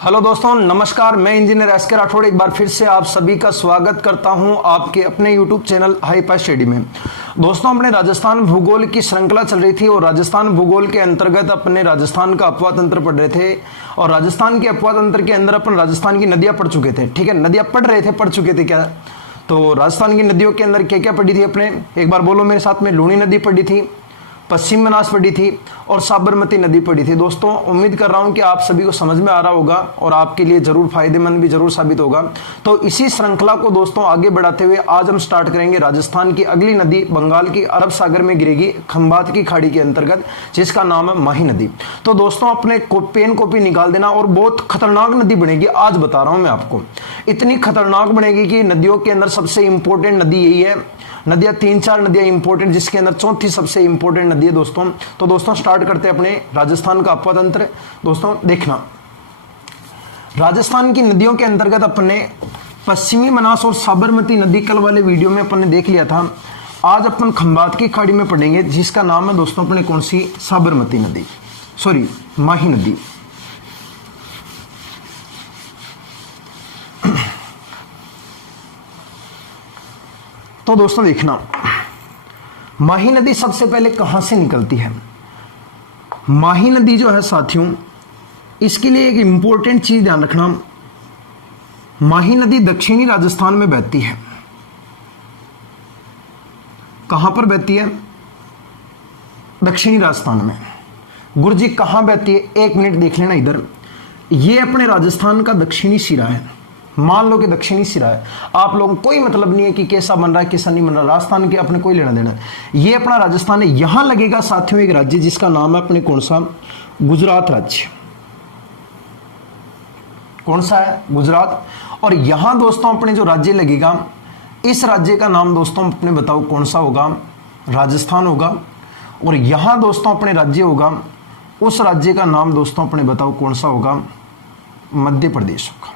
Hello दोस्तों, नमस्कार। मैं इंजीनियर एस के राठौड़ एक बार फिर से आप सभी का स्वागत करता हूं आपके अपने YouTube channel high pass study में। दोस्तों, अपने राजस्थान भूगोल की श्रृंखला चल रही थी और राजस्थान भूगोल के अंतर्गत अपने राजस्थान का अपवाद तंत्र पढ़ रहे थे और राजस्थान के अपवाद तंत्र के अंदर अपन राजस्थान की नदियां पढ़ चुके थे। ठीक है, नदियां पढ़ चुके थे क्या? तो राजस्थान की नदियों के अंदर क्या क्या पढ़ी थी अपने, एक बार बोलो मेरे साथ में। लूणी नदी पढ़ी थी, पश्चिम बनास पढ़ी थी और साबरमती नदी पढ़ी थी। दोस्तों, उम्मीद कर रहा हूं कि आप सभी को समझ में आ रहा होगा और आपके लिए जरूर फायदेमंद भी जरूर साबित होगा। तो इसी श्रृंखला को दोस्तों आगे बढ़ाते हुए आज हम स्टार्ट करेंगे राजस्थान की अगली नदी, बंगाल की अरब सागर में गिरेगी खंबात की खाड़ी के अंतर्गत, जिसका नाम है माही नदी। तो दोस्तों, अपने पेन कॉपी निकाल देना और बहुत खतरनाक नदी बनेगी। आज बता रहा हूं मैं आपको, इतनी खतरनाक बनेगी कि नदियों के अंदर सबसे इंपॉर्टेंट नदी यही है। नदियां 3-4 नदियां इंपॉर्टेंट, जिसके अंदर चौथी सबसे इंपॉर्टेंट नदी है दोस्तों। तो दोस्तों स्टार्ट करते हैं अपने राजस्थान का अपवाद तंत्र। दोस्तों देखना, राजस्थान की नदियों के अंतर्गत अपने पश्चिमी बनास और साबरमती नदी कल वाले वीडियो में अपन ने देख लिया था। आज अपन खंबात की खाड़ी में पढ़ेंगे, जिसका नाम है दोस्तों अपने कौन सी, साबरमती नदी, सॉरी माही नदी। तो दोस्तों देखना, माही नदी सबसे पहले कहां से निकलती है। माही नदी जो है साथियों, इसके लिए एक इंपॉर्टेंट चीज ध्यान रखना। माही नदी दक्षिणी राजस्थान में बहती है। कहां पर बहती है? दक्षिणी राजस्थान में। गुरुजी कहां बहती है? एक मिनट देख लेना इधर। यह अपने राजस्थान का दक्षिणी सिरा है। मान लो कि दक्षिणी सिरा है, आप लोगों को कोई मतलब नहीं है कि कैसा बन रहा है कैसा नहीं बन रहा, राजस्थान के अपने कोई लेना देना। ये अपना राजस्थान है। यहां लगेगा साथियों एक राज्य, जिसका नाम है अपने कौन सा, गुजरात राज्य। कौन सा है? गुजरात। और यहां दोस्तों अपने जो राज्य लगेगा, इस राज्य का नाम दोस्तों अपने बताओ कौन सा होगा? राजस्थान होगा। और यहां दोस्तों अपने राज्य होगा, उस राज्य का नाम दोस्तों अपने बताओ कौन सा होगा? मध्य प्रदेश होगा।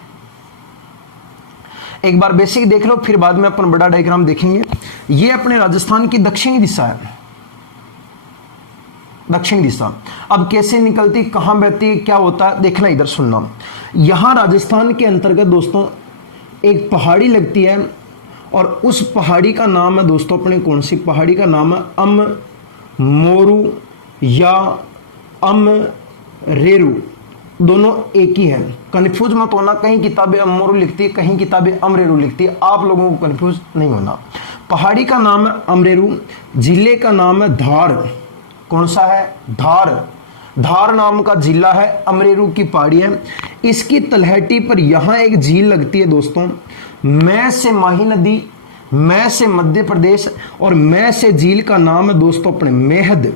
एक बार बेसिक देख लो, फिर बाद में अपन बड़ा डायग्राम देखेंगे। ये अपने राजस्थान की दक्षिणी दिशा है, दक्षिणी दिशा। अब कैसे निकलती, कहां बहती है, क्या होता है, देखना इधर, सुनना। यहां राजस्थान के अंतर्गत दोस्तों एक पहाड़ी लगती है और उस पहाड़ी का नाम है दोस्तों अपने कौन सी, पहाड़ी का नाम है अमरोरु या अमरेरु। दोनों एक ही है, कंफ्यूज मत होना। कहीं किताबें अमरोरु लिखती है, कहीं किताबें अमरेरु लिखती है, आप लोगों को कंफ्यूज नहीं होना। पहाड़ी का नाम है अमरेरु, जिले का नाम है धार। कौन सा है? धार। धार नाम का जिला है, अमरेरु की पहाड़ी है। इसकी तलहटी पर यहां एक झील लगती है दोस्तों। मैं से माही नदी, मैं से मध्य प्रदेश और मैं से झील का नाम है दोस्तों अपने मेहद।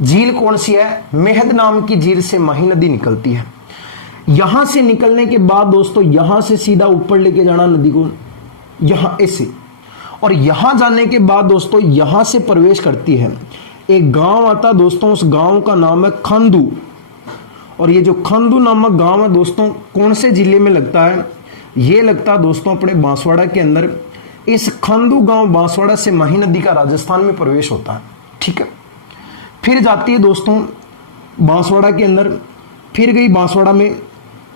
झील कौन सी है? मेहद नाम की झील से माही नदी निकलती है। यहां से निकलने के बाद दोस्तों यहां से सीधा ऊपर लेके जाना नदी को, यहां ऐसे, और यहां जाने के बाद दोस्तों यहां से प्रवेश करती है। एक गांव आता दोस्तों, उस गांव का नाम है खंदू। और ये जो खंदू नामक गांव है दोस्तों, कौन से जिले में लगता है? ये लगता है दोस्तों अपने बांसवाड़ा के अंदर। इस खंदू गांव बांसवाड़ा से माही नदी का राजस्थान में प्रवेश होता है। ठीक है, फिर जाती है दोस्तों बांसवाड़ा के अंदर, फिर गई बांसवाड़ा में।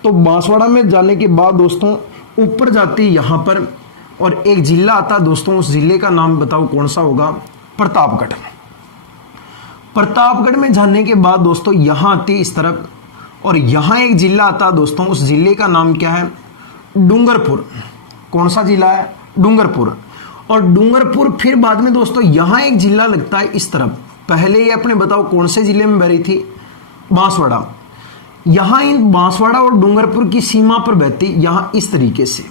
तो बांसवाड़ा में जाने के बाद दोस्तों ऊपर जाती है यहां पर, और एक जिला आता है दोस्तों, उस जिले का नाम बताओ कौन सा होगा? प्रतापगढ़। प्रतापगढ़ में जाने के बाद दोस्तों यहां आती है इस तरफ, और यहां एक जिला आता है दोस्तों, उस जिले का नाम क्या है? डूंगरपुर। कौन सा जिला है? डूंगरपुर। और डूंगरपुर फिर बाद में दोस्तों यहां एक जिला लगता है इस तरफ। पहले ये अपने बताओ कौन से जिले में बह रही थी? बांसवाड़ा। यहां इन बांसवाड़ा और डूंगरपुर की सीमा पर बहती, यहां इस तरीके से।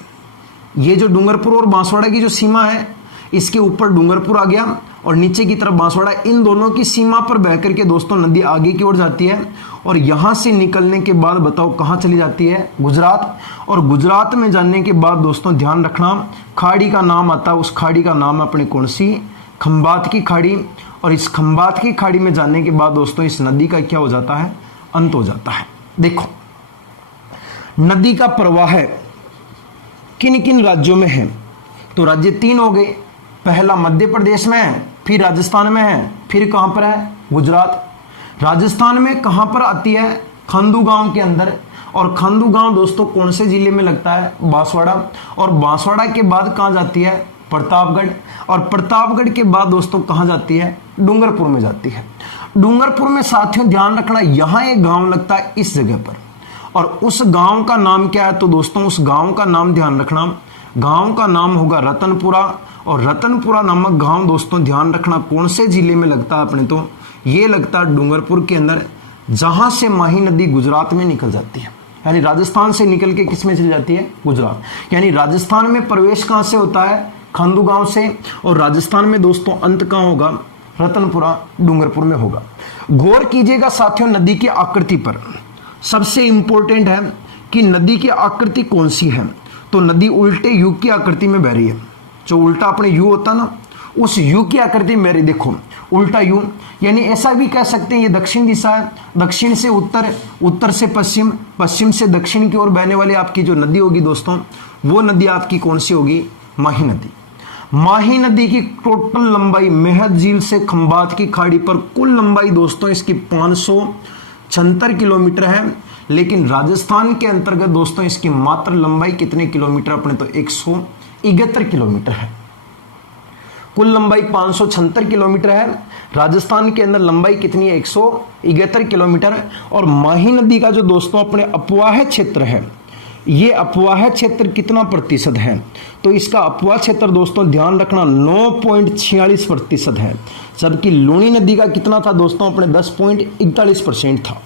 ये जो डूंगरपुर और बांसवाड़ा की जो सीमा है, इसके ऊपर डूंगरपुर आ गया और नीचे की तरफ बांसवाड़ा। इन दोनों की सीमा पर बह करके दोस्तों नदी आगे की ओर जाती है और यहां से निकलने के बाद बताओ कहां चली जाती है? गुजरात। और गुजरात में जाने के बाद दोस्तों ध्यान रखना, खाड़ी का नाम आता है, उस खाड़ी का नाम है अपने कौन सी? खंबात की खाड़ी। और इस खंबात की खाड़ी में जाने के बाद दोस्तों इस नदी का क्या हो जाता है? अंत हो जाता है। देखो, नदी का प्रवाह किन किन राज्यों में है? तो राज्य 3 हो गए। पहला मध्य प्रदेश में है, फिर राजस्थान में है, फिर कहां पर है? गुजरात। राजस्थान में कहां पर आती है? खांडू गांव के अंदर। और खांडू गांव दोस्तों कौन से जिले में लगता है? बांसवाड़ा। और बांसवाड़ा के बाद कहां जाती है? प्रतापगढ़। और प्रतापगढ़ के बाद दोस्तों कहां जाती है? डूंगरपुर में जाती है। डूंगरपुर में साथियों ध्यान रखना, यहां एक गांव लगता है इस जगह पर, और उस गांव का नाम क्या है? तो दोस्तों उस गांव का नाम ध्यान रखना, गांव का नाम होगा रतनपुरा। और रतनपुरा नामक गांव दोस्तों ध्यान रखना कौन से जिले में लगता है? अपने तो ये लगता है डूंगरपुर के अंदर, जहां से माही नदी गुजरात में निकल जाती है। यानी राजस्थान से निकल के किस में चली जाती है? गुजरात। यानी राजस्थान में प्रवेश कहां से होता है? खांडू गांव से। और राजस्थान में दोस्तों अंत कहां होगा? रतनपुरा, डूंगरपुर में होगा। गौर कीजिएगा साथियों नदी की आकृति पर। सबसे इंपॉर्टेंट है कि नदी की आकृति कौन सी है। तो नदी उल्टे यू की आकृति में बह रही है। जो उल्टा अपने यू होता ना, उस यू की आकृति में बह रही। देखो उल्टा यू, यानी ऐसा भी कह सकते हैं ये दक्षिण दिशा है, दक्षिण से उत्तर, उत्तर से पश्चिम, पश्चिम से दक्षिण की ओर बहने वाली आपकी जो नदी होगी दोस्तों, वो नदी आपकी कौन सी होगी? माही नदी। माही नदी की टोटल लंबाई मेहद झील से खंबात की खाड़ी पर कुल लंबाई दोस्तों इसकी 576 किलोमीटर है। लेकिन राजस्थान के अंतर्गत दोस्तों इसकी मात्र लंबाई कितने किलोमीटर? अपने तो 171 किलोमीटर है। कुल लंबाई 576 किलोमीटर है। राजस्थान के अंदर लंबाई कितनी है? 171 किलोमीटर। और माही नदी का जो दोस्तों अपने अपवाह क्षेत्र है, ये अपवाह क्षेत्र कितना प्रतिशत है? तो इसका अपवाह क्षेत्र दोस्तों ध्यान रखना 9.46% है। जबकि लूणी नदी का कितना था दोस्तों? अपने 10.41% था।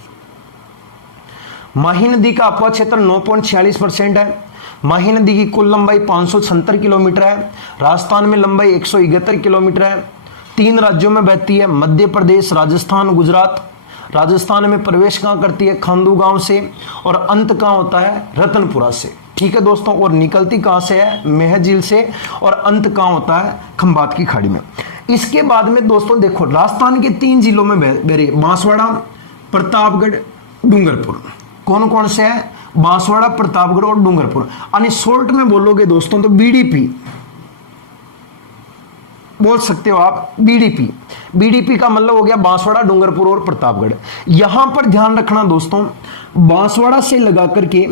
माही नदी का अपवाह क्षेत्र 9.46% है। माही नदी की कुल लंबाई 576 किलोमीटर है। राजस्थान में लंबाई 171 किलोमीटर है। 3 राज्यों में बहती है, मध्य प्रदेश, राजस्थान, गुजरात। राजस्थान में प्रवेश कहां करती है? खांडू गांव से। और अंत कहां होता है? रतनपुरा से। ठीक है दोस्तों। और निकलती कहां से है? मेहद झील से। और अंत कहां होता है? खंबात की खाड़ी में। इसके बाद में दोस्तों देखो राजस्थान के 3 जिलों में बह रही, बांसवाड़ा, प्रतापगढ़, डूंगरपुर। कौन कौन से है? बांसवाड़ा, प्रतापगढ़ और डूंगरपुर। यानी शॉर्ट में बोलोगे दोस्तों तो बीडीपी बोल सकते हो आप। बीडीपी, बीडीपी का मतलब हो गया बांसवाड़ा, डूंगरपुर और प्रतापगढ़। यहां पर ध्यान रखना दोस्तों, बांसवाड़ा से लगा करके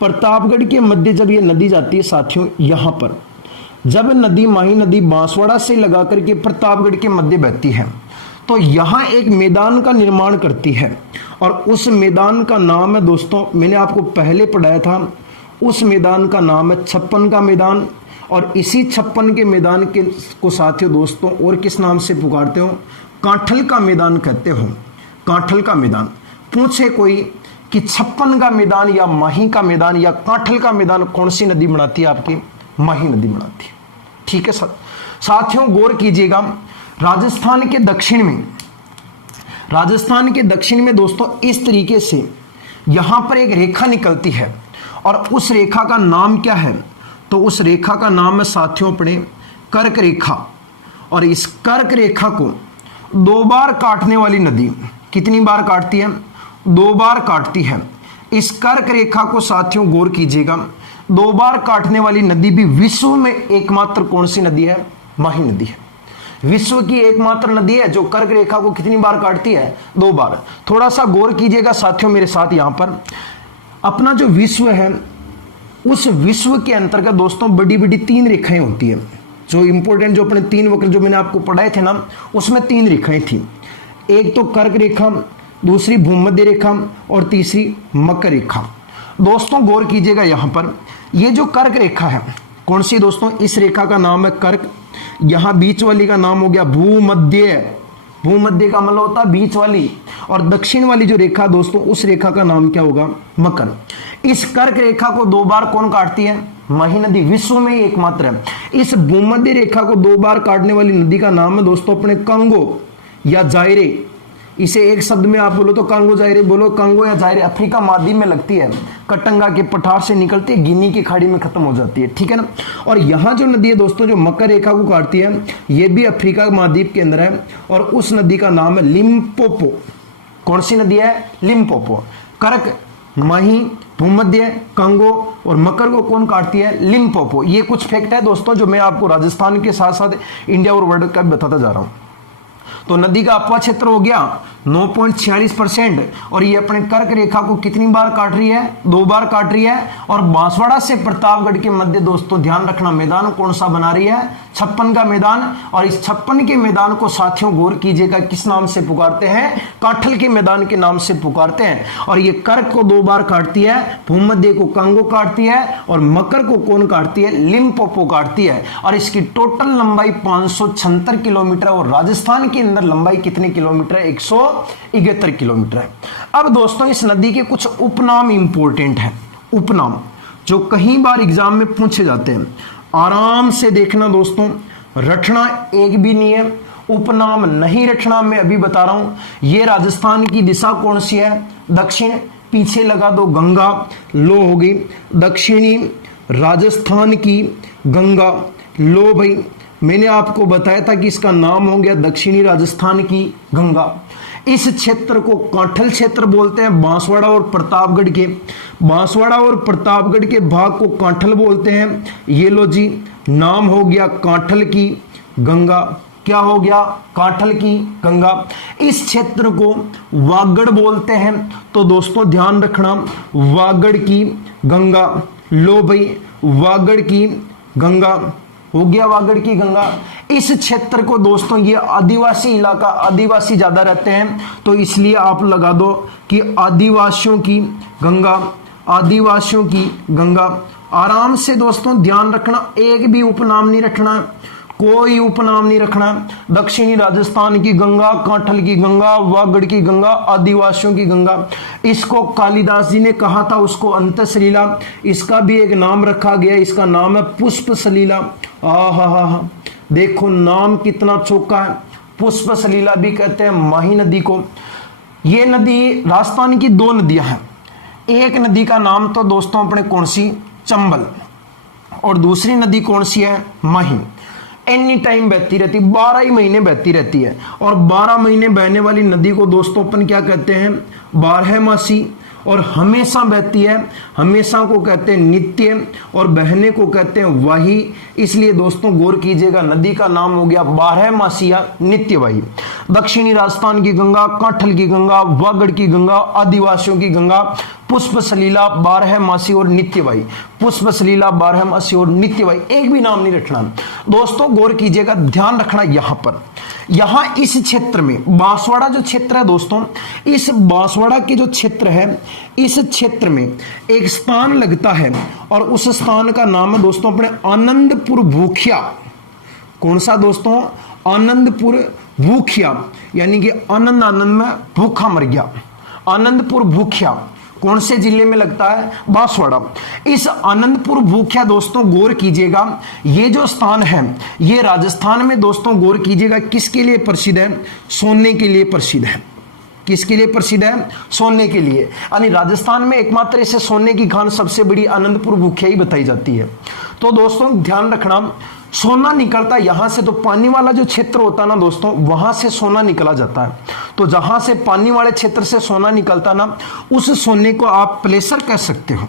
प्रतापगढ़ के मध्य जब ये नदी जाती है साथियों, यहां पर जब नदी माही नदी बांसवाड़ा से लगा करके प्रतापगढ़ के मध्य बहती है, तो यहां एक मैदान का निर्माण करती है। और उस मैदान का नाम है दोस्तों, मैंने आपको पहले पढ़ाया था, उस मैदान का नाम है छप्पन का मैदान। और इसी छप्पन के मैदान के को साथियों दोस्तों और किस नाम से पुकारते हो? कांठल का मैदान कहते हो। कांठल का मैदान। पूछे कोई कि छप्पन का मैदान या माही का मैदान या कांठल का मैदान कौन सी नदी बनाती है? आपकी माही नदी बनाती है। ठीक है साथियों, गौर कीजिएगा राजस्थान के दक्षिण में दोस्तों इस तरीके से यहां पर एक रेखा निकलती है। और उस रेखा का नाम क्या है? तो उस रेखा का नाम है साथियों अपने कर्क रेखा। और इस कर्क रेखा को 2 बार काटने वाली नदी कितनी बार काटती है? 2 बार काटती है। इस कर्क रेखा को साथियों गौर कीजिएगा, 2 बार काटने वाली नदी भी विश्व में एकमात्र कौन सी नदी है? माही नदी है। विश्व की एकमात्र नदी है जो कर्क रेखा को कितनी बार काटती है? 2 बार। थोड़ा सा गौर कीजिएगा साथियों मेरे साथ। यहां पर अपना जो विश्व है, उस विश्व के अंतर्गत दोस्तों बड़ी बड़ी 3 रेखाएं होती है। जो इंपॉर्टेंट जो अपने 3 वक्र जो मैंने आपको पढ़ाए थे ना, उसमें 3 रेखाएं थी। एक तो कर्क रेखा, दूसरी भूमध्य रेखा और तीसरी मकर रेखा। दोस्तों गौर कीजिएगा यहां पर, ये जो कर्क रेखा है कौन सी दोस्तों? इस रेखा का नाम है कर्क। यहां बीच वाली का नाम हो गया भूमध्य। भूमध्य का मतलब होता है बीच वाली। और दक्षिण वाली जो रेखा दोस्तों, उस रेखा का नाम क्या होगा? मकर। इस कर्क रेखा को 2 बार कौन काटती है? माही नदी। विश्व में ही एकमात्र है। इस भूमध्य रेखा को 2 बार काटने वाली नदी का नाम है दोस्तों अपने कंगो या जायरे। इसे एक शब्द में आप बोलो तो कांगो जायरे बोलो। कांगो या जायरे अफ्रीका महाद्वीप में लगती है, कटंगा के पठार से निकलती है, गिनी की खाड़ी में खत्म हो जाती है। ठीक है ना। और यहां जो नदी है दोस्तों जो मकर रेखा को काटती है, यह भी अफ्रीका महाद्वीप के अंदर है। और उस नदी का नाम है लिम्पोपो। कौन सी नदी है? लिम्पोपो। कर्क, माही, भूमध्य, कंगो और मकर को कौन काटती है? लिम्पोपो। ये कुछ फैक्ट है दोस्तों जो मैं आपको राजस्थान के साथ साथ इंडिया और वर्ल्ड का बताता जा रहा हूं। तो नदी का अपवा क्षेत्र हो गया 9.46%, और ये अपने कर्क रेखा को कितनी बार काट रही है? 2 बार काट रही है। और बांसवाड़ा से प्रतापगढ़ के मध्य दोस्तों ध्यान रखना मैदान कौन सा बना रही है? 56 का मैदान। और इस 56 के मैदान को साथियों गौर कीजिएगा किस नाम से पुकारते हैं? काठल के मैदान के नाम से पुकारते हैं। और ये कर्क को 2 बार काटती है, भूमध्य को कांगो काटती है, और मकर को कौन काटती है? लिम्पोपो काटती है। और इसकी टोटल लंबाई 576 किलोमीटर, और राजस्थान के अंदर लंबाई कितने किलोमीटर है? 171 किलोमीटर है। अब दोस्तों इस नदी के कुछ उपनाम इंपॉर्टेंट है, उपनाम जो कई बार एग्जाम में पूछे जाते हैं। आराम से देखना दोस्तों, रटना एक भी नहीं है, उपनाम नहीं रटना। मैं अभी बता रहा हूं। ये राजस्थान की दिशा कौन सी है? दक्षिण। पीछे लगा दो गंगा, लो हो गई दक्षिणी राजस्थान की गंगा, लो भाई। मैंने आपको बताया था कि इसका नाम हो गया दक्षिणी राजस्थान की गंगा। इस क्षेत्र को काठल क्षेत्र बोलते हैं, बांसवाड़ा और प्रतापगढ़ के, बांसवाड़ा और प्रतापगढ़ के भाग को काठल बोलते हैं। ये लो जी, नाम हो गया काठल की गंगा। क्या हो गया? काठल की गंगा। इस क्षेत्र को वागड़ बोलते हैं। तो दोस्तों ध्यान रखना, वागड़ की गंगा, लो भाई वागड़ की गंगा हो गया, वागड़ की गंगा। इस क्षेत्र को दोस्तों ये आदिवासी इलाका, आदिवासी ज्यादा रहते हैं, तो इसलिए आप लगा दो कि आदिवासियों की गंगा, आदिवासियों की गंगा। आराम से दोस्तों ध्यान रखना, एक भी उपनाम नहीं रखना, कोई उपनाम नहीं रखना। दक्षिणी राजस्थान की गंगा, काठल की गंगा, वागड़ की गंगा, आदिवासियों की गंगा। इसको कालिदास जी ने कहा था उसको अंतसलीला। इसका भी एक नाम रखा गया, इसका नाम है पुष्प सलीला। आहा, देखो नाम कितना चौका है। पुष्प सलीला भी कहते हैं माही नदी को। ये नदी, राजस्थान की 2 नदियां हैं। एक नदी का नाम तो दोस्तों अपने कौन सी? चंबल। और दूसरी नदी कौन सी है? माही। एनी टाइम बहती रहती, 12 ही महीने बहती रहती है। और 12 महीने बहने वाली नदी को दोस्तों अपन क्या कहते हैं? 12मासी। और हमेशा बहती है, हमेशा को कहते हैं नित्य, और बहने को कहते हैं वाही। इसलिए दोस्तों गौर कीजिएगा, नदी का नाम हो गया 12मासी या नित्यवाही। दक्षिणी राजस्थान की गंगा, काठल की गंगा, वागड़ की गंगा, आदिवासियों की गंगा, पुष्प सलीला, 12मासी और नित्यवाही। पुष्प सलीला, 12मासी और नित्यवाही, एक भी नाम नहीं रखना। दोस्तों गौर कीजिएगा, ध्यान रखना यहां पर, यहां इस क्षेत्र में बांसवाड़ा जो क्षेत्र है दोस्तों, इस बांसवाड़ा के जो क्षेत्र है, इस क्षेत्र में एक स्थान लगता है, और उस स्थान का नाम है दोस्तों अपने आनंदपुर भूखिया। कौन सा दोस्तों? आनंदपुर भूखिया, यानी कि आनंद में भूखा मर गया। आनंदपुर भूखिया कौन से जिले में लगता है? बांसवाड़ा। इस आनंदपुर भूखिया दोस्तों गौर कीजिएगा, ये जो स्थान है ये राजस्थान में दोस्तों गौर कीजिएगा किसके लिए प्रसिद्ध है? सोने के लिए प्रसिद्ध है। किसके लिए प्रसिद्ध है? सोने के लिए। यानी राजस्थान में एकमात्र इसे सोने की खान सबसे बड़ी आनंदपुर भूखिया ही बताई जाती है। तो दोस्तों ध्यान रखना, सोना निकलता यहां से, तो पानी वाला जो क्षेत्र होता है ना दोस्तों, वहां से सोना निकला जाता है। तो जहां से पानी वाले क्षेत्र से सोना निकलता ना, उस सोने को आप प्लेसर कह सकते हो।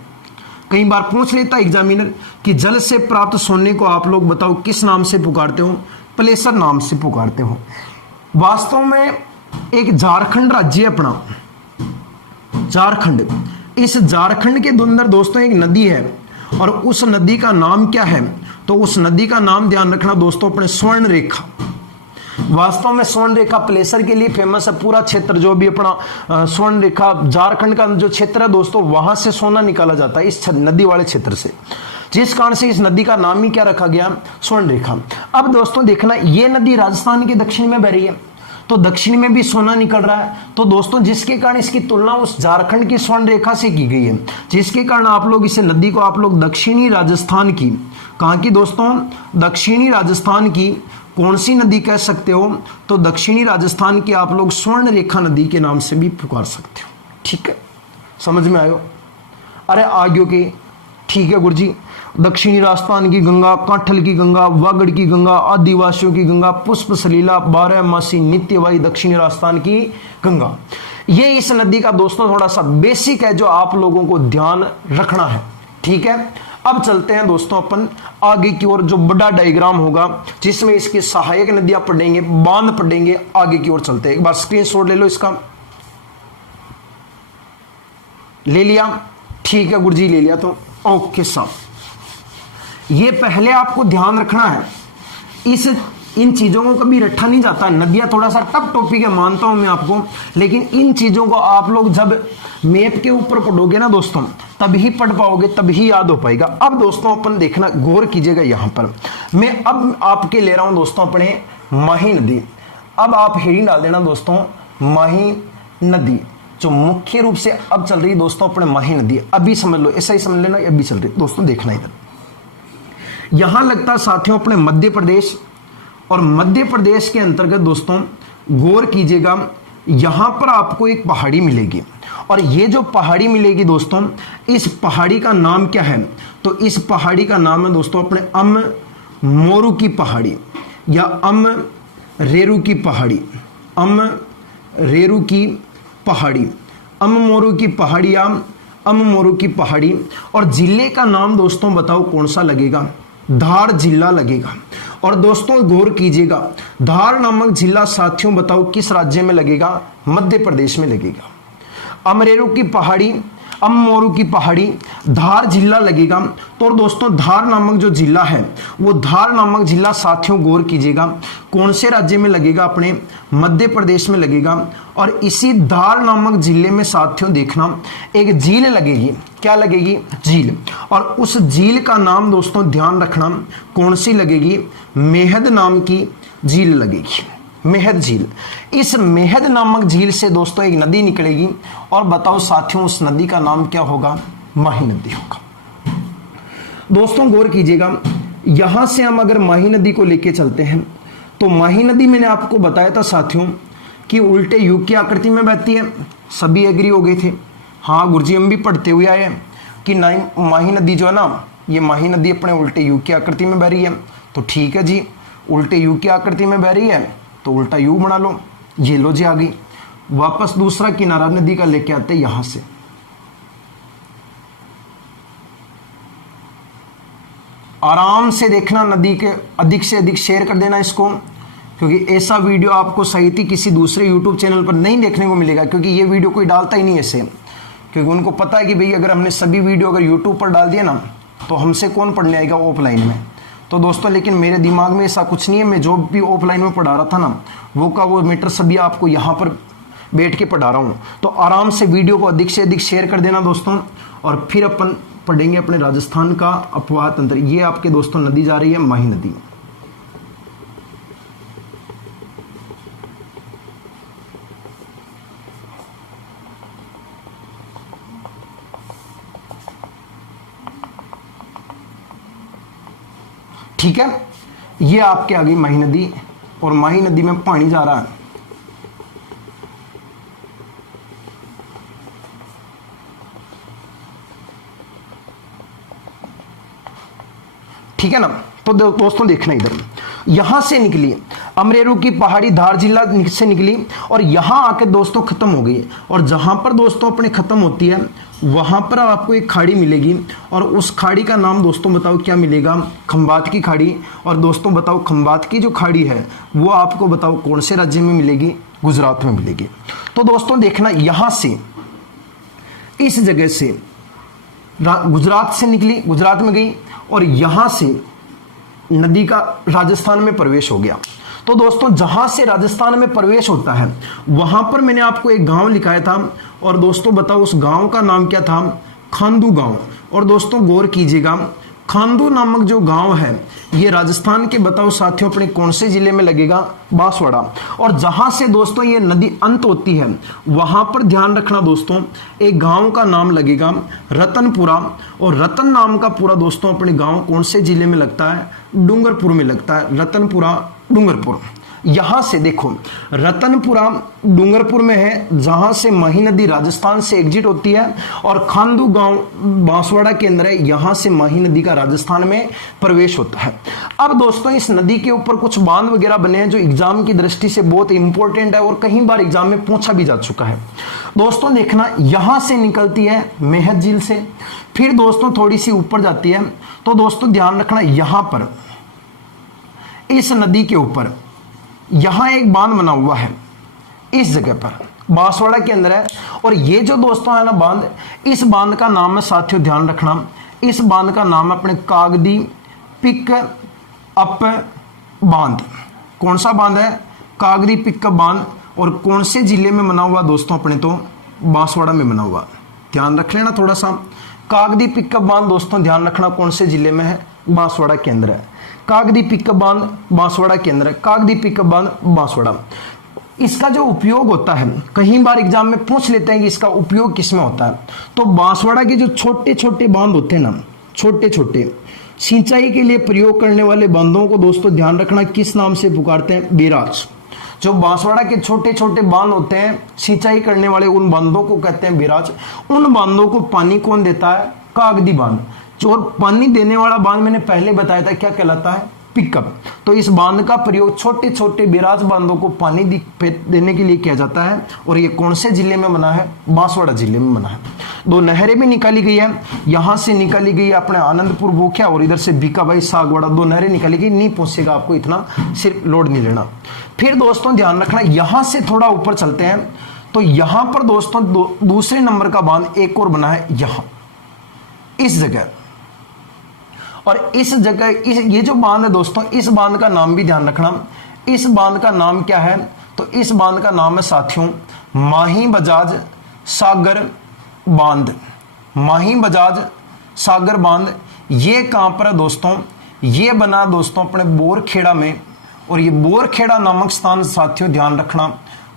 कई बार पूछ लेता एग्जामिनर कि जल से प्राप्त सोने को आप लोग बताओ किस नाम से पुकारते हो? प्लेसर नाम से पुकारते हो। वास्तव में एक झारखंड राज्य है अपना, झारखंड। इस झारखंड के अंदर दोस्तों एक नदी है, और उस नदी का नाम क्या है? तो उस नदी का नाम ध्यान रखना दोस्तों अपने स्वर्ण रेखा। वास्तव में स्वर्ण रेखा प्लेसर के लिए फेमस है। पूरा क्षेत्र जो भी अपना स्वर्ण रेखा, झारखंड का जो क्षेत्र है दोस्तों, वहां से सोना निकाला जाता है इस नदी वाले क्षेत्र से, जिस कारण से इस नदी का नाम ही क्या रखा गया? स्वर्ण रेखा। अब दोस्तों देखना, ये नदी राजस्थान के दक्षिण में बह रही है, तो दक्षिण में भी सोना निकल रहा है। तो दोस्तों जिसके कारण इसकी तुलना उस झारखंड की स्वर्ण रेखा से की गई है, जिसके कारण आप लोग इसे नदी को आप लोग दक्षिणी राजस्थान की, कहां की दोस्तों? दक्षिणी राजस्थान की कौन सी नदी कह सकते हो? तो दक्षिणी राजस्थान की आप लोग स्वर्ण रेखा नदी के नाम से भी पुकार सकते हो। ठीक है, समझ में आयो? अरे आगे के ठीक है गुरुजी। दक्षिणी राजस्थान की गंगा, काठल की गंगा, वागड़ की गंगा, आदिवासियों की गंगा, पुष्प सलीला, 12मासी, नित्यवाही, दक्षिणी राजस्थान की गंगा। ये इस नदी का दोस्तों थोड़ा सा बेसिक है जो आप लोगों को ध्यान रखना है। ठीक है, अब चलते हैं दोस्तों अपन आगे की ओर, जो बड़ा डायग्राम होगा जिसमें इसकी सहायक नदियां पढ़ेंगे, बांध पढ़ेंगे, आगे की ओर चलते हैं। एक बार स्क्रीनशॉट ले लो इसका, ले लिया? ठीक है गुरुजी, ले लिया तो ओके साहब। ये पहले आपको ध्यान रखना है, इन चीजों को कभी रखा नहीं जाता। नदियां थोड़ा सा टफ टॉपिक है, मानता हूं मैं आपको, लेकिन इन चीजों को आप लोग जब मैप के ऊपर पढ़ोगे ना दोस्तों, तभी पढ़ पाओगे, तभी याद हो पाएगा। अब दोस्तों अपन देखना, गौर कीजिएगा, यहां पर मैं अब आपके ले रहा हूं दोस्तों अपने माही नदी। अब आप हेडिंग डाल देना दोस्तों, माही नदी, जो मुख्य रूप से अब चल रही है दोस्तों अपने माही नदी। अभी समझ लो, ऐसा ही समझ लेना, अभी चल रही दोस्तों। देखना इधर, यहां लगता है साथियों अपने मध्य प्रदेश, और मध्य प्रदेश के अंतर्गत दोस्तों गौर कीजिएगा, यहां पर आपको एक पहाड़ी मिलेगी, और ये जो पहाड़ी मिलेगी दोस्तों, इस पहाड़ी का नाम क्या है? तो इस पहाड़ी का नाम है दोस्तों अपने अम मोरू की पहाड़ी, या अम रेरू की पहाड़ी, अम रेरू की पहाड़ी, अम मोरू की पहाड़ी, या अम मोरू की पहाड़ी। और जिले का नाम दोस्तों बताओ कौन सा लगेगा? धार जिला लगेगा। और दोस्तों गौर कीजिएगा, धार नामक जिला साथियों बताओ किस राज्य में लगेगा? मध्य प्रदेश में लगेगा। अमरेरू की पहाड़ी, अममोरू की पहाड़ी, धार जिला लगेगा। तो दोस्तों धार नामक जो जिला है, वो धार नामक जिला साथियों गौर कीजिएगा कौन से राज्य में लगेगा? अपने मध्य प्रदेश में लगेगा। और इसी धार नामक जिले में साथियों देखना एक झील लगेगी। क्या लगेगी? झील। और उस झील का नाम दोस्तों ध्यान रखना कौन सी लगेगी? मेहद नाम की झील लगेगी, मेहद झील। इस मेहद नामक झील से दोस्तों एक नदी निकलेगी, और बताओ साथियों उस नदी का नाम क्या होगा? माही नदी होगा। दोस्तों गौर कीजिएगा, यहां से हम अगर माही नदी को लेके चलते हैं, तो माही नदी मैंने आपको बताया था साथियों कि उल्टे युग की आकृति में बहती है। सभी एग्री हो गए थे? हाँ गुरुजी, हम भी पढ़ते हुए आए कि माही नदी जो है ना, ये माही नदी अपने उल्टे युग की आकृति में बह रही है। तो ठीक है जी, उल्टे युग की आकृति में बह रही है तो उल्टा यू बना लो। ये लो जी आ गई। वापस दूसरा किनारा नदी का लेके आते यहां से, आराम से देखना, नदी के अधिक से अधिक शेयर कर देना इसको, क्योंकि ऐसा वीडियो आपको साहित्य किसी दूसरे यूट्यूब चैनल पर नहीं देखने को मिलेगा, क्योंकि ये वीडियो कोई डालता ही नहीं ऐसे, क्योंकि उनको पता है कि भाई अगर हमने सभी वीडियो अगर यूट्यूब पर डाल दिया ना, तो हमसे कौन पढ़ने आएगा ऑफलाइन में। तो दोस्तों लेकिन मेरे दिमाग में ऐसा कुछ नहीं है, मैं जो भी ऑफलाइन में पढ़ा रहा था ना, वो का वो मैटर सभी आपको यहाँ पर बैठ के पढ़ा रहा हूँ। तो आराम से वीडियो को अधिक से अधिक शेयर कर देना दोस्तों, और फिर अपन पढ़ेंगे अपने राजस्थान का अपवाह तंत्र। ये आपके दोस्तों नदी जा रही है माही नदी। ठीक है, ये आपके आ गई माही नदी, और माही नदी में पानी जा रहा है। ठीक है ना। तो दोस्तों देखना इधर, यहां से निकली अमरेरू की पहाड़ी, धार जिला से निकली, और यहां आके दोस्तों खत्म हो गई। और जहां पर दोस्तों अपने खत्म होती है, वहां पर आपको एक खाड़ी मिलेगी, और उस खाड़ी का नाम दोस्तों बताओ क्या मिलेगा? खंबात की खाड़ी। और दोस्तों बताओ खंबात की जो खाड़ी है वो आपको बताओ कौन से राज्य में मिलेगी? गुजरात में मिलेगी। तो दोस्तों देखना, यहां से इस जगह से गुजरात से निकली, गुजरात में गई, और यहां से नदी का राजस्थान में प्रवेश हो गया। तो दोस्तों जहां से राजस्थान में प्रवेश होता है, वहां पर मैंने आपको एक गांव लिखाया था, और दोस्तों बताओ उस गांव का नाम क्या था? खांदू गांव। और दोस्तों गौर कीजिएगा, खांदू नामक जो गांव है, ये राजस्थान के बताओ साथियों अपने कौन से जिले में लगेगा? बांसवाड़ा। और जहां से दोस्तों ये नदी अंत होती है, वहां पर ध्यान रखना दोस्तों, एक गांव का नाम लगेगा रतनपुरा। और रतन नाम का पूरा दोस्तों अपने गांव कौन से जिले में लगता है? डूंगरपुर में लगता है। रतनपुरा, डूंगरपुर। यहां से देखो रतनपुरा डूंगरपुर में है, जहां से मही नदी राजस्थान से एग्जिट होती है, और खांदू गांव बांसवाड़ा के अंदर है, यहां से मही नदी का राजस्थान में प्रवेश होता है। अब दोस्तों इस नदी के ऊपर कुछ बांध वगैरह बने हैं जो एग्जाम की दृष्टि से बहुत इंपॉर्टेंट है और कई बार एग्जाम में पूछा भी जा चुका है। दोस्तों देखना, यहां से निकलती है मेहत झील से, फिर दोस्तों थोड़ी सी ऊपर जाती है। तो दोस्तों ध्यान रखना, यहां पर इस नदी के ऊपर यहां एक बांध बना हुआ है, इस जगह पर बांसवाड़ा के अंदर है। और ये जो दोस्तों है ना बांध, इस बांध का नाम है साथियों, ध्यान रखना, इस बांध का नाम है अपने कागदी पिक अप बांध। कौन सा बांध है? कागदी पिकअप बांध। और कौन से जिले में बना हुआ दोस्तों? अपने तो बांसवाड़ा में बना हुआ। ध्यान रख लेना थोड़ा सा, कागदी पिकअप बांध दोस्तों ध्यान रखना कौन से जिले में है? बांसवाड़ा के अंदर है। कागदी पिकअप बांध बांसवाड़ा के अंदर है, कागदी पिकअप बांध बांसवाड़ा। इसका जो उपयोग होता है, कई बार एग्जाम में पूछ लेते हैं कि इसका उपयोग किसमें होता है। तो बांसवाड़ा के जो छोटे छोटे बांध होते हैं ना, छोटे छोटे सिंचाई के लिए प्रयोग करने वाले बांधों को दोस्तों ध्यान रखना किस नाम से पुकारते हैं? बैराज। जो बांसवाड़ा के छोटे छोटे बांध होते हैं सिंचाई करने वाले, उन बांधों को कहते हैं बैराज। उन बांधों को पानी कौन देता है? कागदी बांध। जो पानी देने वाला बांध मैंने पहले बताया था क्या कहलाता है? पिकअप। तो इस बांध का प्रयोग छोटे छोटे बैराज बांधों को पानी देने के लिए किया जाता है। और ये कौन से जिले में बना है? बांसवाड़ा जिले में बना है। दो नहरें भी निकाली गई है, यहां से निकाली गई अपने आनंदपुर भूखिया और इधर से भीकाबाई सागवाड़ा, दो नहरें निकाली गई। नहीं पहुंचेगा आपको, इतना सिर्फ लोड नहीं लेना। फिर दोस्तों ध्यान रखना, यहां से थोड़ा ऊपर चलते हैं तो यहां पर दोस्तों दूसरे नंबर का बांध एक और बना है, यहां इस जगह। और इस जगह ये जो बांध है दोस्तों, इस बांध का नाम भी ध्यान रखना। इस बांध का नाम क्या है? तो इस बांध का नाम है साथियों माही बजाज सागर बांध। माही बजाज सागर बांध। ये कहां पर है दोस्तों? ये बना दोस्तों अपने बोरखेड़ा में। और ये बोरखेड़ा नामक स्थान साथियों ध्यान रखना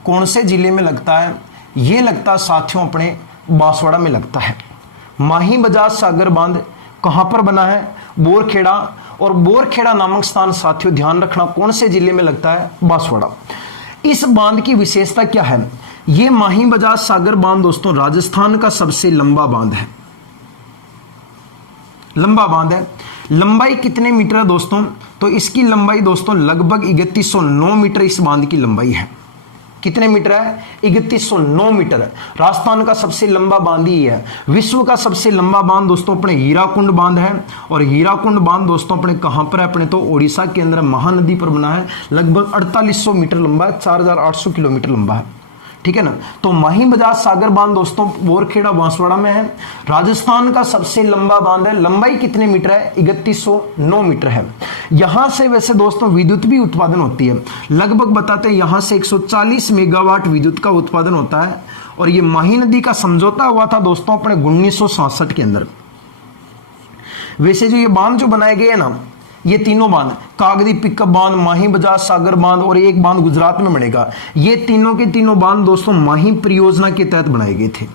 कौन से जिले में लगता है? ये लगता है साथियों अपने बांसवाड़ा में लगता है। माही बजाज सागर बांध कहां पर बना है? बोरखेड़ा। और बोरखेड़ा नामक स्थान साथियों ध्यान रखना कौन से जिले में लगता है? बांसवाड़ा। इस बांध की विशेषता क्या है? यह माही बजाज सागर बांध दोस्तों राजस्थान का सबसे लंबा बांध है। लंबा बांध है। लंबाई कितने मीटर है दोस्तों? तो इसकी लंबाई दोस्तों लगभग 3109 मीटर इस बांध की लंबाई है। कितने मीटर है? 3109 मीटर है। राजस्थान का सबसे लंबा बांध ही है। विश्व का सबसे लंबा बांध दोस्तों अपने हीराकुंड बांध है। और हीराकुंड बांध दोस्तों अपने कहां पर है? अपने तो ओडिशा के अंदर महानदी पर बना है। लगभग 4800 मीटर लंबा है, 4800 किलोमीटर लंबा है। ठीक है ना। तो माही बजाज सागर बांध दोस्तों बोरखेड़ा बांसवाड़ा में है। राजस्थान का सबसे लंबा बांध है। लंबाई कितने मीटर है? 3109 मीटर है। यहां से वैसे दोस्तों विद्युत भी उत्पादन होती है। लगभग बताते हैं यहां से 140 मेगावाट विद्युत का उत्पादन होता है। और ये माही नदी का समझौता हुआ था दोस्तों अपने 1967 के अंदर। वैसे जो ये बांध जो बनाए गए ना, ये तीनों बांध, कागदी पिकअप बांध, माही बजाज सागर बांध और एक बांध गुजरात में बनेगा, ये तीनों के तीनों बांध दोस्तों माही परियोजना के तहत बनाए गए थे।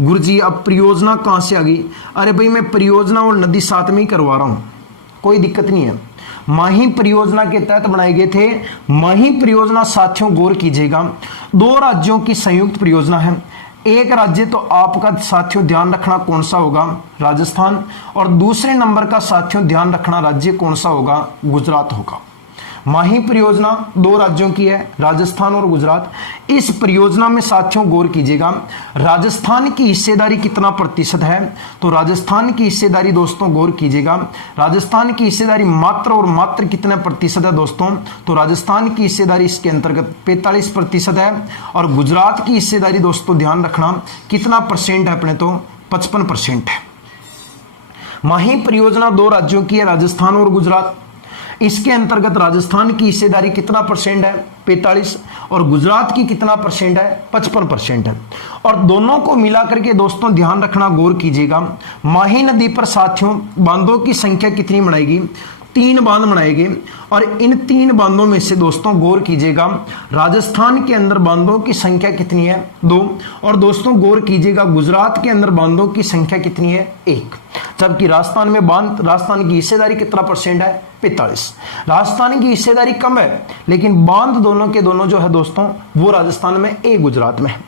गुरुजी अब परियोजना कहां से आ गई? अरे भाई मैं परियोजना और नदी साथ में ही करवा रहा हूं, कोई दिक्कत नहीं है। माही परियोजना के तहत बनाए गए थे। माही परियोजना साथियों गौर कीजिएगा, दो राज्यों की संयुक्त परियोजना है। एक राज्य तो आपका साथियों ध्यान रखना कौन सा होगा? राजस्थान। और दूसरे नंबर का साथियों ध्यान रखना राज्य कौन सा होगा? गुजरात होगा। माही परियोजना दो राज्यों की है, राजस्थान और गुजरात। इस परियोजना में साथियों गौर कीजिएगा, राजस्थान की हिस्सेदारी कितना प्रतिशत है? तो राजस्थान की हिस्सेदारी दोस्तों गौर कीजिएगा, राजस्थान की हिस्सेदारी मात्र और मात्र कितना प्रतिशत है दोस्तों? तो राजस्थान की हिस्सेदारी इसके अंतर्गत 45% है। और गुजरात की हिस्सेदारी दोस्तों ध्यान रखना कितना परसेंट है? अपने तो 55% है। माही परियोजना दो राज्यों की है, राजस्थान और गुजरात। इसके अंतर्गत राजस्थान की हिस्सेदारी कितना परसेंट है? 45। और गुजरात की कितना परसेंट है? 55% है। और दोनों को मिलाकर के दोस्तों ध्यान रखना, गौर कीजिएगा, माही नदी पर साथियों बांधों की संख्या कितनी बनाएगी? 3 बांध बनाए गए और इन 3 बांधों में से दोस्तों गौर कीजिएगा, राजस्थान के अंदर बांधों की संख्या कितनी है? 2। और दोस्तों गौर कीजिएगा, गुजरात के अंदर बांधों की संख्या कितनी है? 1। जबकि राजस्थान में राजस्थान की हिस्सेदारी कितना % है? 45। राजस्थान की हिस्सेदारी कम है, लेकिन बांध दोनों के दोनों जो है दोस्तों वो राजस्थान में, एक गुजरात में है।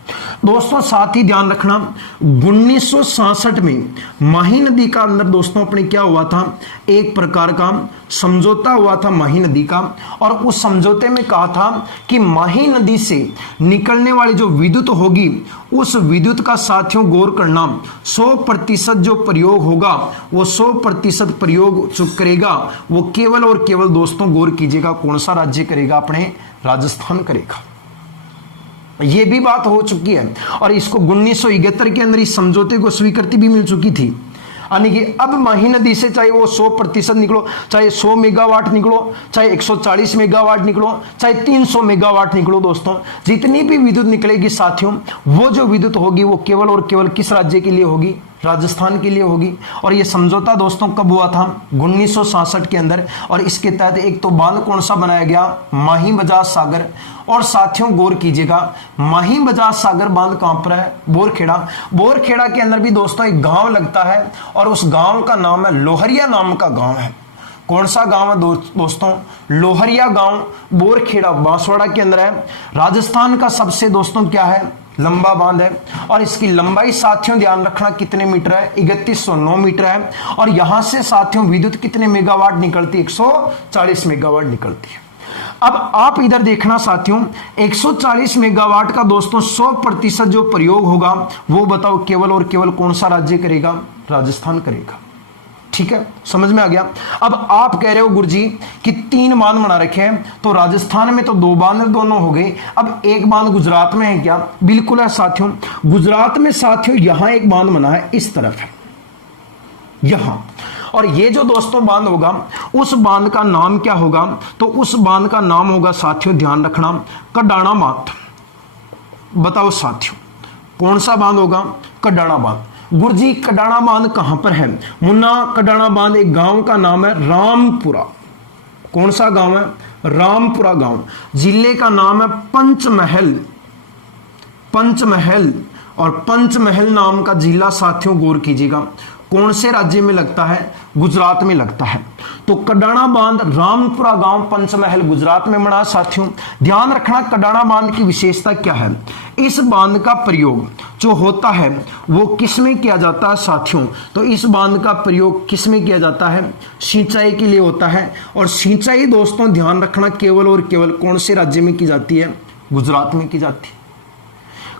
दोस्तों साथ ही ध्यान रखना, 1966 में माही नदी का अंदर दोस्तों अपने क्या हुआ था? एक प्रकार का समझौता हुआ था माही नदी का, और उस समझौते में कहा था कि माही नदी से निकलने वाली जो विद्युत होगी उस विद्युत का साथियों गौर करना, 100% जो प्रयोग होगा वो 100% प्रयोग जो करेगा वो केवल और केवल दोस्तों गौर कीजिएगा, कौन सा राज्य करेगा? अपने राजस्थान करेगा। ये भी बात हो चुकी है और इसको 1971 के अंदर इस समझौते को स्वीकृति भी मिल चुकी थी। यानी कि अब माही नदी से चाहे वो 100% निकलो, चाहे 100 मेगावाट निकलो, चाहे 140 मेगावाट निकलो, चाहे 300 मेगावाट निकलो, दोस्तों जितनी भी विद्युत निकलेगी साथियों, वो जो विद्युत होगी वो केवल और केवल किस राज्य के लिए होगी? राजस्थान के लिए होगी। और ये समझौता दोस्तों कब हुआ था? 1966 के अंदर। और इसके तहत एक तो बांध कौन सा बनाया गया? माही बजाज सागर। और साथियों गौर कीजिएगा, माही बजाज सागर बांध कहां पर है? बोरखेड़ा। बोरखेड़ा के अंदर भी दोस्तों एक गांव लगता है और उस गांव का नाम है लोहरिया, नाम का गांव है। कौन सा गांव है दोस्तों? लोहरिया गांव, बोरखेड़ा, बांसवाड़ा के अंदर है। राजस्थान का सबसे दोस्तों क्या है? लंबा बांध है और इसकी लंबाई साथियों ध्यान रखना कितने मीटर है? 3109 मीटर है। और यहां से साथियों विद्युत कितने मेगावाट निकलती है? 140 मेगावाट निकलती है। अब आप इधर देखना साथियों, 140 मेगावाट का दोस्तों 100% जो प्रयोग होगा वो बताओ केवल और केवल कौन सा राज्य करेगा? राजस्थान करेगा। ठीक है, समझ में आ गया। अब आप कह रहे हो गुरुजी कि 3 बांध बना रखे हैं, तो राजस्थान में तो 2 बांध दोनों हो गए, अब एक बांध गुजरात में है क्या? बिल्कुल है साथियों, गुजरात में साथियों यहां एक बांध बना है, इस तरफ है यहां। और ये जो दोस्तों बांध होगा उस बांध का नाम क्या होगा? तो उस बांध का नाम होगा साथियों, ध्यान रखना, कडाणा बांध। बताओ साथियों कौन सा बांध होगा? कडाणा बांध। गुरुजी कडाणा बांध कहां पर है? मुन्ना कडाणा बांध एक गांव का नाम है रामपुरा। कौन सा गांव है? रामपुरा गांव। जिले का नाम है पंचमहल। पंचमहल, और पंचमहल नाम का जिला साथियों गौर कीजिएगा कौन से राज्य में लगता है? गुजरात में लगता है। तो कडाणा बांध, रामपुरा गांव, पंचमहल गुजरात में बना। साथियों ध्यान रखना, कडाणा बांध की विशेषता क्या है? इस बांध का प्रयोग जो होता है वो किस में किया जाता है साथियों? तो इस बांध का प्रयोग किस में किया जाता है? सिंचाई के लिए होता है। और सिंचाई दोस्तों ध्यान रखना केवल और केवल कौन से राज्य में की जाती है? गुजरात में की जाती है।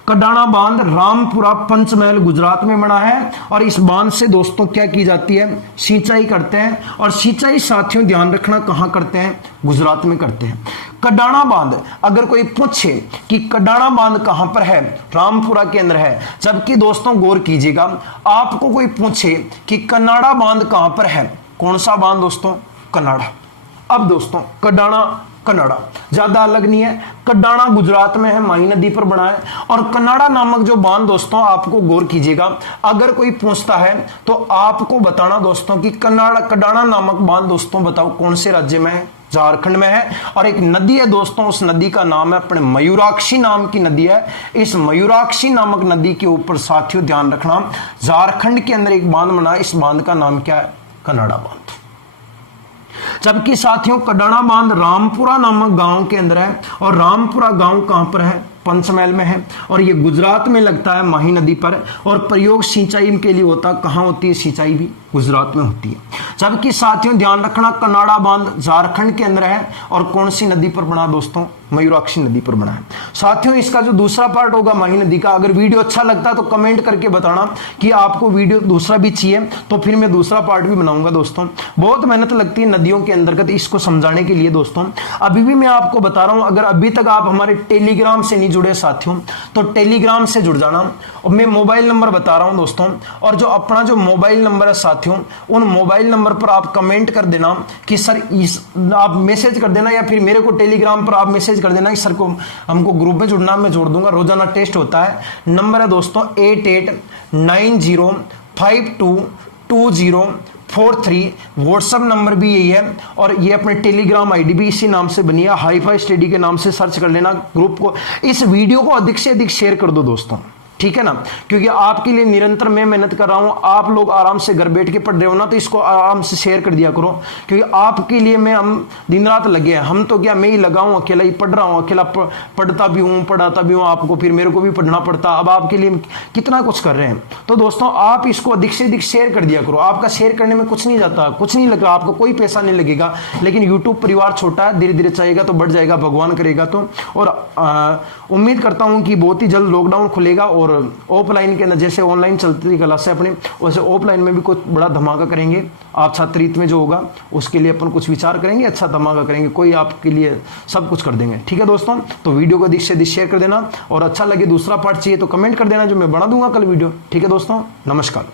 कडाणा बांध रामपुरा पंचमहल गुजरात में बना है और इस बांध से दोस्तों क्या की जाती है? सिंचाई करते हैं। और सिंचाई साथियों ध्यान रखना कहां करते हैं? गुजरात में करते हैं। कडाणा बांध, अगर कोई पूछे कि कडाणा बांध कहां पर है? रामपुरा के अंदर है। जबकि दोस्तों गौर कीजिएगा, आपको कोई पूछे कि कनाड़ा बांध कहां पर है? कौन सा बांध दोस्तों? कनाड़ा। अब दोस्तों कडाणा कनाड़ा ज्यादा अलग नहीं है, कडाणा गुजरात में है, माही नदी पर बना है। और कनाड़ा नामक जो बांध दोस्तों आपको गौर कीजिएगा, अगर कोई पूछता है तो आपको बताना दोस्तों कि कडाणा नामक बांध दोस्तों बताओ कौन से राज्य में है? झारखंड में है। और एक नदी है दोस्तों, उस नदी का नाम है अपने मयूराक्षी नाम की नदी है। इस मयूराक्षी नामक नदी के ऊपर साथियों ध्यान रखना, झारखंड के अंदर एक बांध बना है, इस बांध का नाम क्या है? कनाड़ा बांध। जबकि साथियों कडाणा बांध रामपुरा नामक गांव के अंदर है। और रामपुरा गांव कहां पर है? पंचमहल में है। और ये गुजरात में लगता है माही नदी पर। और प्रयोग सिंचाई के लिए होता, कहां होती है सिंचाई? भी गुजरात में होती है। जबकि साथियों ध्यान रखना, कनाड़ा बांध झारखंड के अंदर है और कौन सी नदी पर बना दोस्तों? मयूराक्षी नदी पर बना है। साथियों इसका जो दूसरा पार्ट होगा माही नदी का, अगर वीडियो अच्छा लगता है तो कमेंट करके बताना कि आपको वीडियो दूसरा भी चाहिए, तो फिर मैं दूसरा पार्ट भी बनाऊंगा। दोस्तों बहुत मेहनत लगती है नदियों के अंतर्गत इसको समझाने के लिए। दोस्तों अभी भी मैं आपको बता रहा हूं, अगर अभी तक आप हमारे टेलीग्राम से नहीं जुड़े साथियों तो टेलीग्राम से जुड़ जाना। और मैं मोबाइल नंबर बता रहा हूं दोस्तों, और जो अपना जो मोबाइल नंबर है साथियों, उन मोबाइल नंबर पर आप कमेंट कर देना कि सर आप मैसेज कर देना, या फिर मेरे को टेलीग्राम पर आप मैसेज कर देना कि सर को हमको ग्रुप में जुड़ना, मैं जोड़ दूंगा। रोजाना टेस्ट होता है। नंबर है दोस्तों 88905220 व्हाट्सएप नंबर भी यही है, और ये अपने टेलीग्राम आईडी भी इसी नाम से बनी है, हाई फाई स्टडी के नाम से सर्च कर लेना ग्रुप को। इस वीडियो को अधिक से अधिक शेयर कर दो दोस्तों, ठीक है ना, क्योंकि आपके लिए निरंतर मैं मेहनत कर रहा हूं, आप लोग आराम से घर बैठ के पढ़ रहे हो ना, तो इसको आराम से शेयर कर दिया करो, क्योंकि आपके लिए हम दिन रात लगे हैं। हम तो क्या, मैं ही लगा हूं, अकेला ही पढ़ रहा हूं, अकेला पढ़ता भी हूं, पढ़ाता भी हूं आपको, फिर मेरे को भी पढ़ना पड़ता, अब आपके लिए कितना कुछ कर रहे हैं। तो दोस्तों आप इसको अधिक से अधिक शेयर कर दिया करो। आपका शेयर करने में कुछ नहीं जाता, कुछ नहीं लगा, आपको कोई पैसा नहीं लगेगा, लेकिन यूट्यूब परिवार छोटा है, धीरे धीरे चाहेगा तो बढ़ जाएगा, भगवान करेगा तो। और उम्मीद करता हूं कि बहुत ही जल्द लॉकडाउन खुलेगा और ऑफलाइन के अंदर जैसे ऑनलाइन चलती थी क्लास से अपने, वैसे ऑफलाइन में भी कुछ बड़ा धमाका करेंगे। आप छात्र हित में जो होगा उसके लिए अपन कुछ विचार करेंगे, अच्छा धमाका करेंगे, कोई आपके लिए सब कुछ कर देंगे, ठीक है दोस्तों। तो वीडियो को अधिक से अधिक शेयर कर देना, और अच्छा लगे दूसरा पार्ट चाहिए तो कमेंट कर देना, जो मैं बना दूंगा कल वीडियो, ठीक है दोस्तों। नमस्कार।